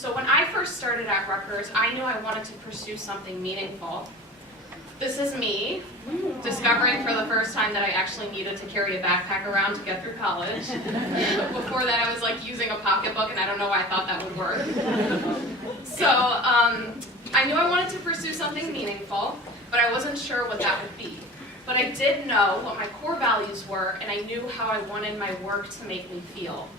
So when I first started at Rutgers, I knew I wanted to pursue something meaningful. This is me discovering for the first time that I actually needed to carry a backpack around to get through college. Before that, I was like using a pocketbook, and I don't know why I thought that would work. So I knew I wanted to pursue something meaningful, but I wasn't sure what that would be. But I did know what my core values were, and I knew how I wanted my work to make me feel.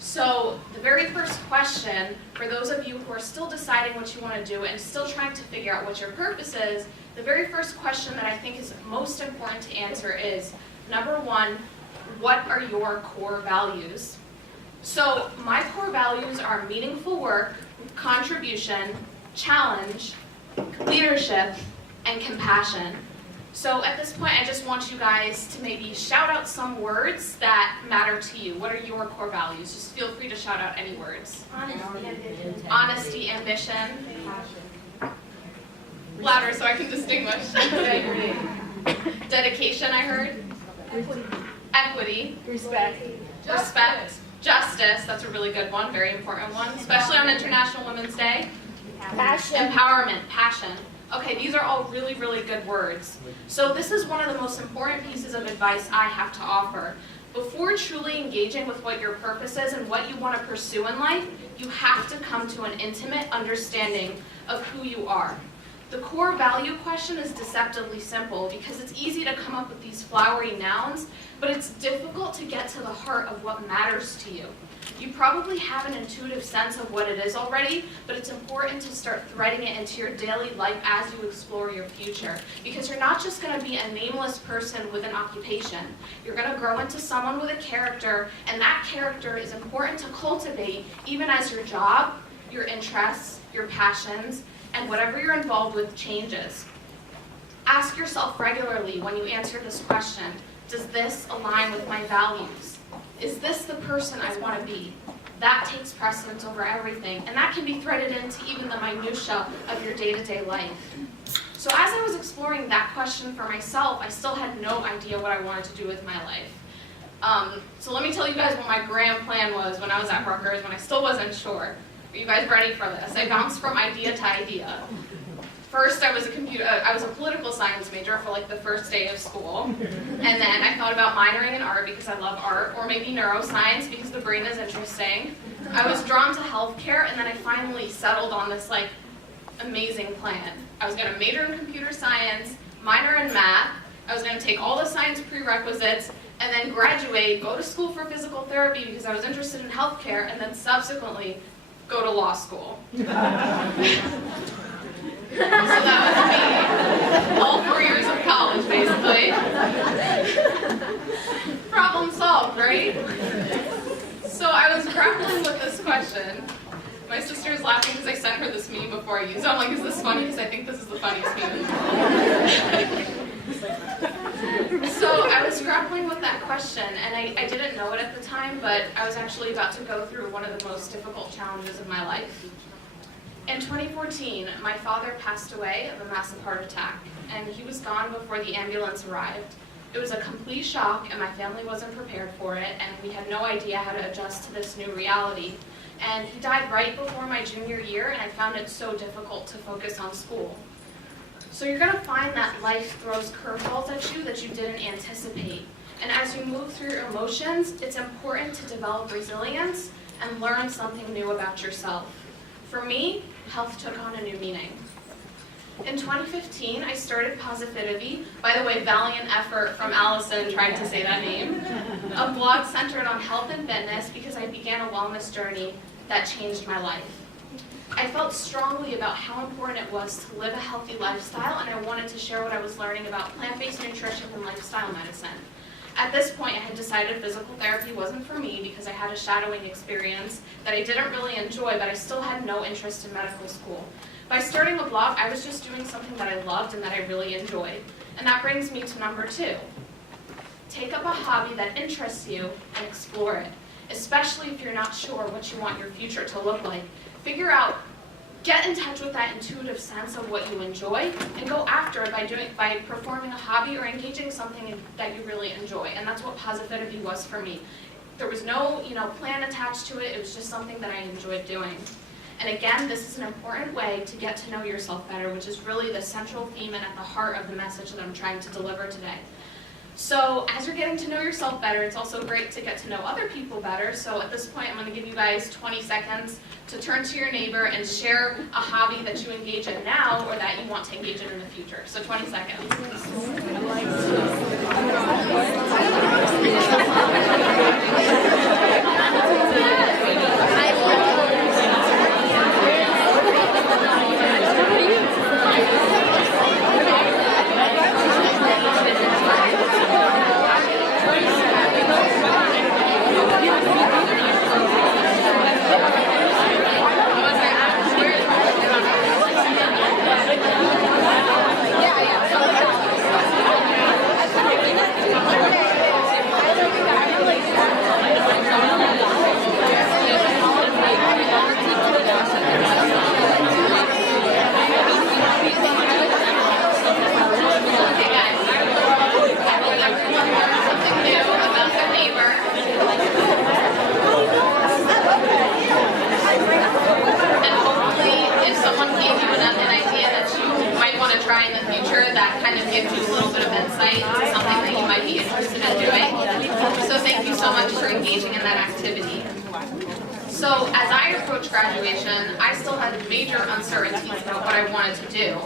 So the very first question, for those of you who are still deciding what you want to do and still trying to figure out what your purpose is, the very first question that I think is most important to answer is, number one, what are your core values? So my core values are meaningful work, contribution, challenge, leadership, and compassion. So at this point, I just want you guys to maybe shout out some words that matter to you. What are your core values? Just feel free to shout out any words. Honesty, ambition. Louder so I can distinguish. Dedication, I heard. Equity. Respect. Justice, that's a really good one, very important one, especially on International Women's Day. Passion. Empowerment, passion. Okay, these are all really, really good words. So this is one of the most important pieces of advice I have to offer. Before truly engaging with what your purpose is and what you want to pursue in life, you have to come to an intimate understanding of who you are. The core value question is deceptively simple because it's easy to come up with these flowery nouns, but it's difficult to get to the heart of what matters to you. You probably have an intuitive sense of what it is already, but it's important to start threading it into your daily life as you explore your future. Because you're not just going to be a nameless person with an occupation. You're going to grow into someone with a character, and that character is important to cultivate even as your job, your interests, your passions, and whatever you're involved with changes. Ask yourself regularly when you answer this question, does this align with my values? Is this the person I want to be? That takes precedence over everything, and that can be threaded into even the minutia of your day-to-day life. So as I was exploring that question for myself, I still had no idea what I wanted to do with my life. So let me tell you guys what my grand plan was when I was at Rutgers, when I still wasn't sure. Are you guys ready for this? I bounced from idea to idea. First, I was a political science major for like the first day of school. And then I thought about minoring in art because I love art, or maybe neuroscience because the brain is interesting. I was drawn to healthcare, and then I finally settled on this like amazing plan. I was going to major in computer science, minor in math. I was going to take all the science prerequisites, and then graduate, go to school for physical therapy because I was interested in healthcare, and then subsequently go to law school. So that was me, all 4 years of college, basically. Problem solved, right? So I was grappling with this question. My sister is laughing because I sent her this meme before I used it. I'm like, is this funny? Because I think this is the funniest meme. So I was grappling with that question, and I didn't know it at the time, but I was actually about to go through one of the most difficult challenges of my life. In 2014, my father passed away of a massive heart attack, and he was gone before the ambulance arrived. It was a complete shock, and my family wasn't prepared for it, and we had no idea how to adjust to this new reality. And he died right before my junior year, and I found it so difficult to focus on school. So you're going to find that life throws curveballs at you that you didn't anticipate. And as you move through your emotions, it's important to develop resilience and learn something new about yourself. For me, health took on a new meaning. In 2015, I started Positivity, by the way, valiant effort from Allison trying to say that name, a blog centered on health and fitness because I began a wellness journey that changed my life. I felt strongly about how important it was to live a healthy lifestyle, and I wanted to share what I was learning about plant-based nutrition and lifestyle medicine. At this point, I had decided physical therapy wasn't for me because I had a shadowing experience that I didn't really enjoy, but I still had no interest in medical school. By starting a blog, I was just doing something that I loved and that I really enjoyed. And that brings me to number 2. Take up a hobby that interests you and explore it, especially if you're not sure what you want your future to look like. Get in touch with that intuitive sense of what you enjoy and go after it by performing a hobby or engaging something that you really enjoy. And that's what Positivity was for me. There was no plan attached to it. It was just something that I enjoyed doing. And again, this is an important way to get to know yourself better, which is really the central theme and at the heart of the message that I'm trying to deliver today. So as you're getting to know yourself better, it's also great to get to know other people better. So at this point, I'm going to give you guys 20 seconds to turn to your neighbor and share a hobby that you engage in now or that you want to engage in the future. So 20 seconds. So as I approached graduation, I still had major uncertainties about what I wanted to do.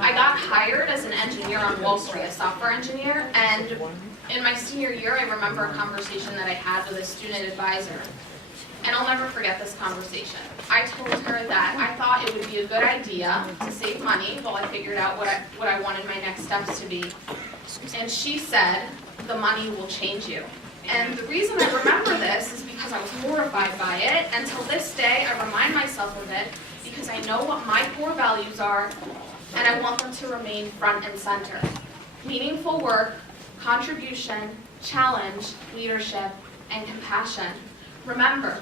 I got hired as an engineer on Wall Street, a software engineer, and in my senior year, I remember a conversation that I had with a student advisor. And I'll never forget this conversation. I told her that I thought it would be a good idea to save money while I figured out what I wanted my next steps to be. And she said, "The money will change you." And the reason I remember this is because I was horrified by it, and till this day I remind myself of it because I know what my core values are, and I want them to remain front and center. Meaningful work, contribution, challenge, leadership, and compassion. Remember,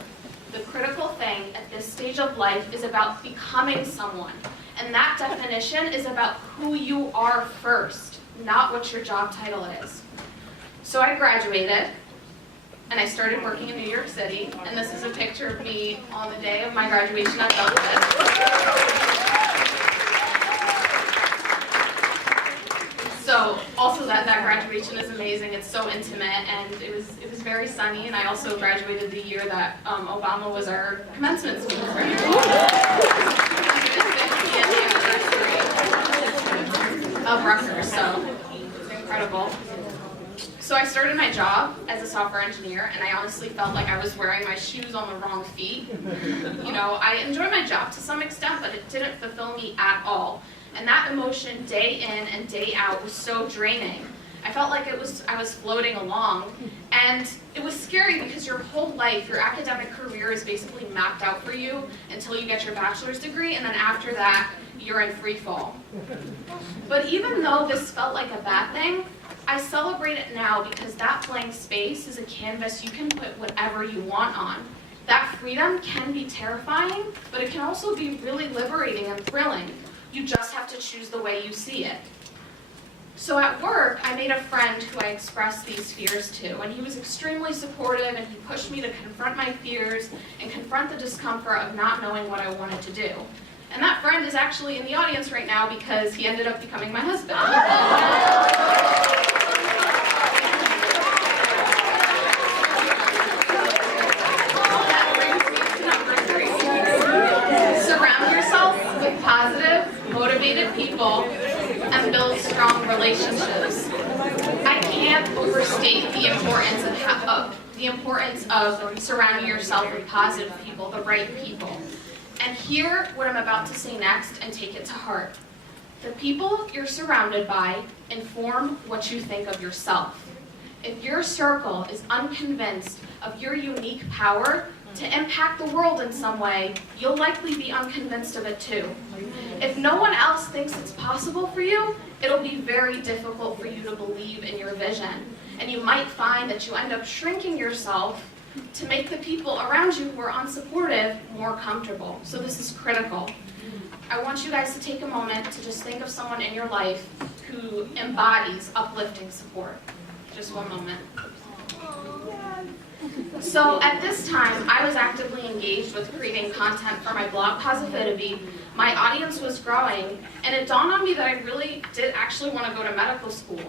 the critical thing at this stage of life is about becoming someone, and that definition is about who you are first, not what your job title is. So I graduated, and I started working in New York City, and this is a picture of me on the day of my graduation at Belfast. So also that graduation is amazing. It's so intimate, and it was very sunny, and I also graduated the year that Obama was our commencement speaker. Of Rutgers, so it's incredible. So I started my job as a software engineer, and I honestly felt like I was wearing my shoes on the wrong feet. You know, I enjoyed my job to some extent, but it didn't fulfill me at all. And that emotion day in and day out was so draining. I felt like I was floating along, and it was scary because your whole life, your academic career is basically mapped out for you until you get your bachelor's degree, and then after that, you're in free fall. But even though this felt like a bad thing, I celebrate it now because that blank space is a canvas you can put whatever you want on. That freedom can be terrifying, but it can also be really liberating and thrilling. You just have to choose the way you see it. So at work, I made a friend who I expressed these fears to, and he was extremely supportive, and he pushed me to confront my fears and confront the discomfort of not knowing what I wanted to do. And that friend is actually in the audience right now because he ended up becoming my husband. That brings me to number 3. Surround yourself with positive, motivated people and build strong relationships. I can't overstate the importance of surrounding yourself with positive people, the right people. And hear what I'm about to say next and take it to heart. The people you're surrounded by inform what you think of yourself. If your circle is unconvinced of your unique power to impact the world in some way, you'll likely be unconvinced of it too. If no one else thinks it's possible for you, it'll be very difficult for you to believe in your vision. And you might find that you end up shrinking yourself to make the people around you who are unsupportive more comfortable. So this is critical. I want you guys to take a moment to just think of someone in your life who embodies uplifting support. Just one moment. So at this time, I was actively engaged with creating content for my blog, Positivity. My audience was growing, and it dawned on me that I really did actually want to go to medical school.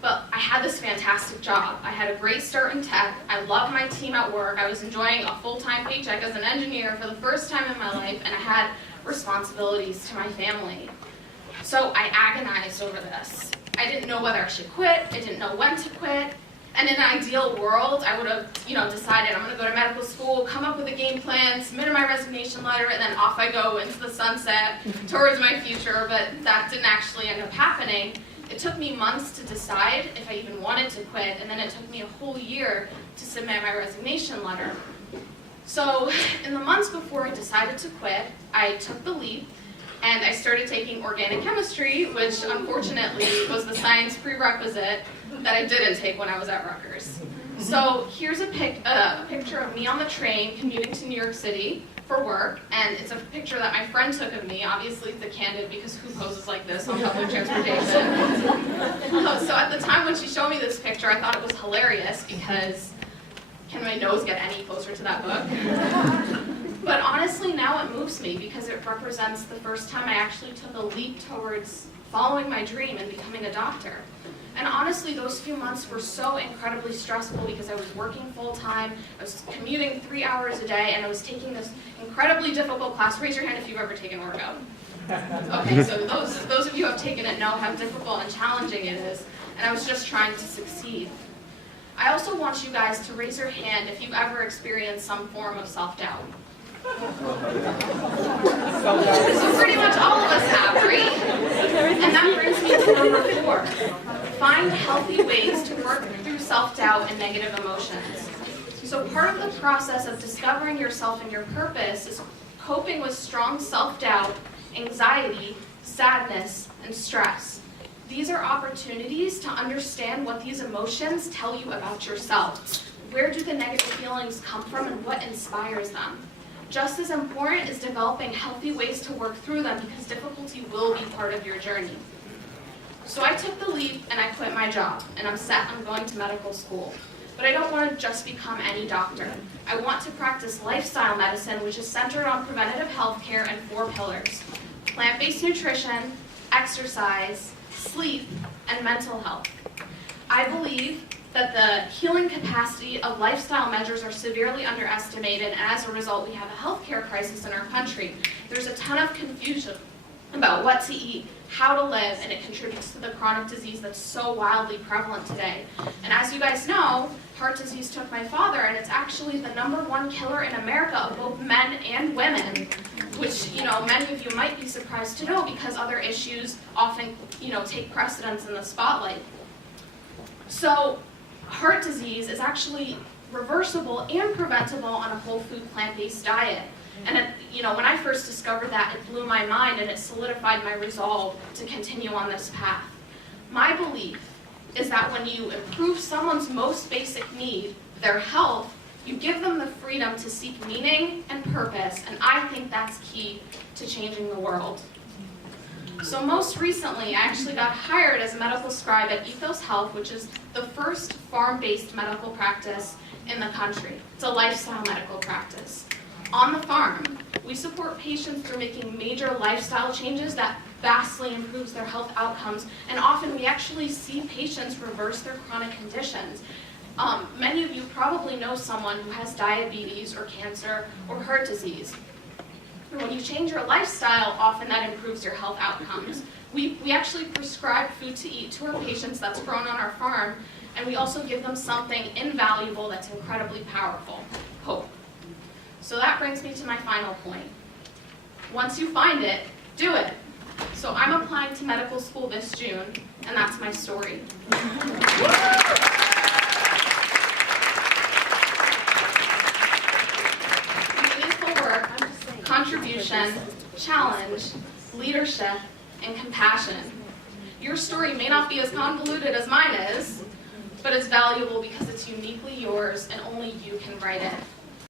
But I had this fantastic job. I had a great start in tech. I loved my team at work. I was enjoying a full-time paycheck as an engineer for the first time in my life, and I had responsibilities to my family. So I agonized over this. I didn't know whether I should quit. I didn't know when to quit. And in an ideal world, I would have, decided I'm going to go to medical school, come up with a game plan, submit my resignation letter, and then off I go into the sunset towards my future. But that didn't actually end up happening. It took me months to decide if I even wanted to quit, and then it took me a whole year to submit my resignation letter. So in the months before I decided to quit, I took the leap, and I started taking organic chemistry, which unfortunately was the science prerequisite that I didn't take when I was at Rutgers. So here's a picture of me on the train commuting to New York City for work, and it's a picture that my friend took of me. Obviously it's a candid because who poses like this on public transportation? So at the time when she showed me this picture, I thought it was hilarious because can my nose get any closer to that book? But honestly now it moves me because it represents the first time I actually took a leap towards following my dream and becoming a doctor. And honestly, those few months were so incredibly stressful because I was working full-time, I was commuting 3 hours a day, and I was taking this incredibly difficult class. Raise your hand if you've ever taken Orgo. Okay, so those of you who have taken it know how difficult and challenging it is, and I was just trying to succeed. I also want you guys to raise your hand if you've ever experienced some form of self-doubt. So pretty much all of us have, right? And that brings me to number 4. Find healthy ways to work through self-doubt and negative emotions. So part of the process of discovering yourself and your purpose is coping with strong self-doubt, anxiety, sadness, and stress. These are opportunities to understand what these emotions tell you about yourself. Where do the negative feelings come from and what inspires them? Just as important is developing healthy ways to work through them because difficulty will be part of your journey. So I took the leap and I quit my job, and I'm set on going to medical school. But I don't want to just become any doctor. I want to practice lifestyle medicine, which is centered on preventative health care and 4 pillars: plant-based nutrition, exercise, sleep, and mental health. I believe that the healing capacity of lifestyle measures are severely underestimated, and as a result, we have a healthcare crisis in our country. There's a ton of confusion about what to eat, how to live, and it contributes to the chronic disease that's so wildly prevalent today. And as you guys know, heart disease took my father, and it's actually the #1 killer in America of both men and women, which, many of you might be surprised to know because other issues often, take precedence in the spotlight. So heart disease is actually reversible and preventable on a whole food plant-based diet. And when I first discovered that, it blew my mind and it solidified my resolve to continue on this path. My belief is that when you improve someone's most basic need, their health, you give them the freedom to seek meaning and purpose, and I think that's key to changing the world. So most recently, I actually got hired as a medical scribe at Ethos Health, which is the first farm-based medical practice in the country. It's a lifestyle medical practice. On the farm, we support patients through making major lifestyle changes that vastly improves their health outcomes, and often we actually see patients reverse their chronic conditions. Many of you probably know someone who has diabetes or cancer or heart disease. And when you change your lifestyle, often that improves your health outcomes. We actually prescribe food to eat to our patients that's grown on our farm, and we also give them something invaluable that's incredibly powerful: hope. So that brings me to my final point. Once you find it, do it. So I'm applying to medical school this June, and that's my story. Meaningful work, contribution, challenge, leadership, and compassion. Your story may not be as convoluted as mine is, but it's valuable because it's uniquely yours and only you can write it.